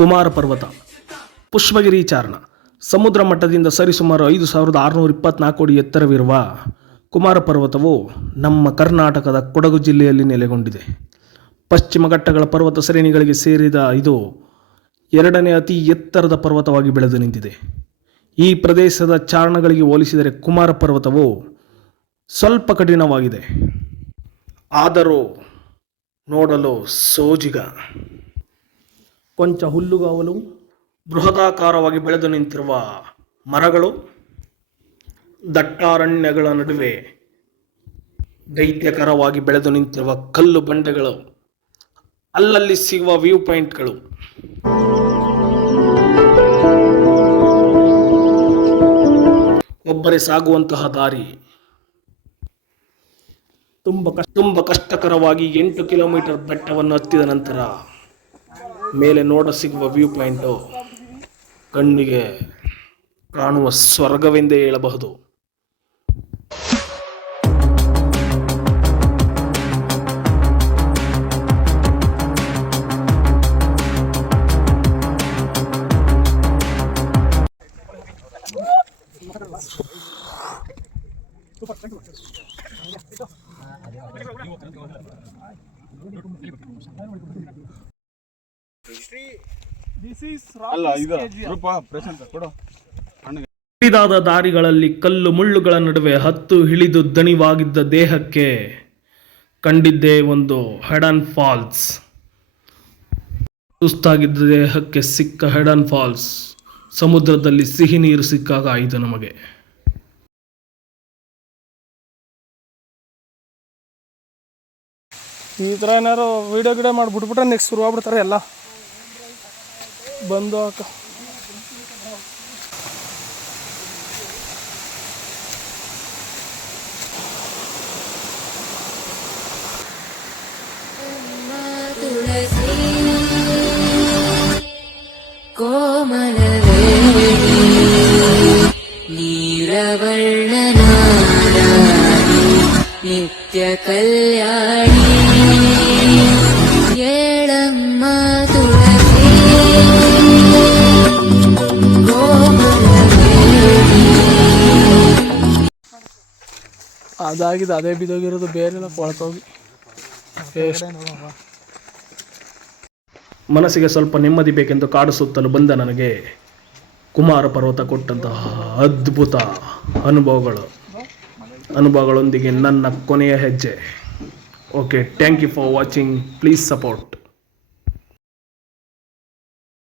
ಕುಮಾರ ಪರ್ವತ, ಪುಷ್ಪಗಿರಿ ಚಾರಣ. ಸಮುದ್ರ ಮಟ್ಟದಿಂದ ಸರಿಸುಮಾರು 5624 ಅಡಿ ಎತ್ತರವಿರುವ ಕುಮಾರ ಪರ್ವತವು ನಮ್ಮ ಕರ್ನಾಟಕದ ಕೊಡಗು ಜಿಲ್ಲೆಯಲ್ಲಿ ನೆಲೆಗೊಂಡಿದೆ. ಪಶ್ಚಿಮ ಘಟ್ಟಗಳ ಪರ್ವತ ಶ್ರೇಣಿಗಳಿಗೆ ಸೇರಿದ ಇದು 2ನೇ ಅತಿ ಎತ್ತರದ ಪರ್ವತವಾಗಿ ಬೆಳೆದು ನಿಂತಿದೆ. ಈ ಪ್ರದೇಶದ ಚಾರಣಗಳಿಗೆ ಹೋಲಿಸಿದರೆ ಕುಮಾರ ಪರ್ವತವು ಸ್ವಲ್ಪ ಕಠಿಣವಾಗಿದೆ, ಆದರೂ ನೋಡಲು ಸೋಜಿಗ. ಕೊಂಚ ಹುಲ್ಲುಗಾವಲು, ಬೃಹದಾಕಾರವಾಗಿ ಬೆಳೆದು ನಿಂತಿರುವ ಮರಗಳು, ದಟ್ಟಾರಣ್ಯಗಳ ನಡುವೆ ದೈತ್ಯಕರವಾಗಿ ಬೆಳೆದು ನಿಂತಿರುವ ಕಲ್ಲು ಬಂಡೆಗಳು, ಅಲ್ಲಲ್ಲಿ ಸಿಗುವ ವ್ಯೂ ಪಾಯಿಂಟ್ಗಳು, ಒಬ್ಬರೇ ಸಾಗುವಂತಹ ದಾರಿ, ತುಂಬ ಕಷ್ಟಕರವಾಗಿ 8 ಕಿಲೋಮೀಟರ್ ಬೆಟ್ಟವನ್ನು ಹತ್ತಿದ ನಂತರ ಮೇಲೆ ನೋಡ ಸಿಗುವ ವ್ಯೂ ಪಾಯಿಂಟು ಕಣ್ಣಿಗೆ ಕಾಣುವ ಸ್ವರ್ಗವೆಂದೇ ಹೇಳಬಹುದು. ಕಿರಿದಾದ ದಾರಿಗಳಲ್ಲಿ ಕಲ್ಲು ಮುಳ್ಳುಗಳ ನಡುವೆ ಹತ್ತು ಇಳಿದು ದಣಿವಾಗಿದ್ದ ದೇಹಕ್ಕೆ ಕಂಡಿದ್ದೇ ಒಂದು ಹೆಡನ್ ಫಾಲ್ಸ್. ಸುಸ್ತಾಗಿದ್ದ ದೇಹಕ್ಕೆ ಸಿಕ್ಕ ಹೆಡನ್ ಫಾಲ್ಸ್ ಸಮುದ್ರದಲ್ಲಿ ಸಿಹಿ ನೀರು ಸಿಕ್ಕಾಗ ಆಯಿತು ನಮಗೆ. ಈ ಥರ ಏನಾರು ವೀಡಿಯೋ ಮಾಡಿಬಿಟ್ಬಿಟ್ರೆ ನೆಕ್ಸ್ಟ್ ಶುರು ಆಗ್ಬಿಡ್ತಾರೆ ಎಲ್ಲ ಬಂದು ಹಾಕ. ನಿತ್ಯ ಕಲ್ಯಾಣಿ ಏಳಮ್ಮ ತುಳಸಿ ಅದಾಗಿದೆ, ಅದೇ ಬಿದ್ದೋಗಿರೋದು, ಬೇರೆ ಕೊಳ್ತೋಗಿ. ಮನಸ್ಸಿಗೆ ಸ್ವಲ್ಪ ನೆಮ್ಮದಿ ಬೇಕೆಂದು ಕಾಡು ಸುತ್ತಲು ಬಂದ ನನಗೆ ಕುಮಾರ ಪರ್ವತ ಕೊಟ್ಟಂತಹ ಅದ್ಭುತ ಅನುಭವಗಳೊಂದಿಗೆ ನನ್ನ ಕೊನೆಯ ಹೆಜ್ಜೆ. Okay, thank you for watching. Please support.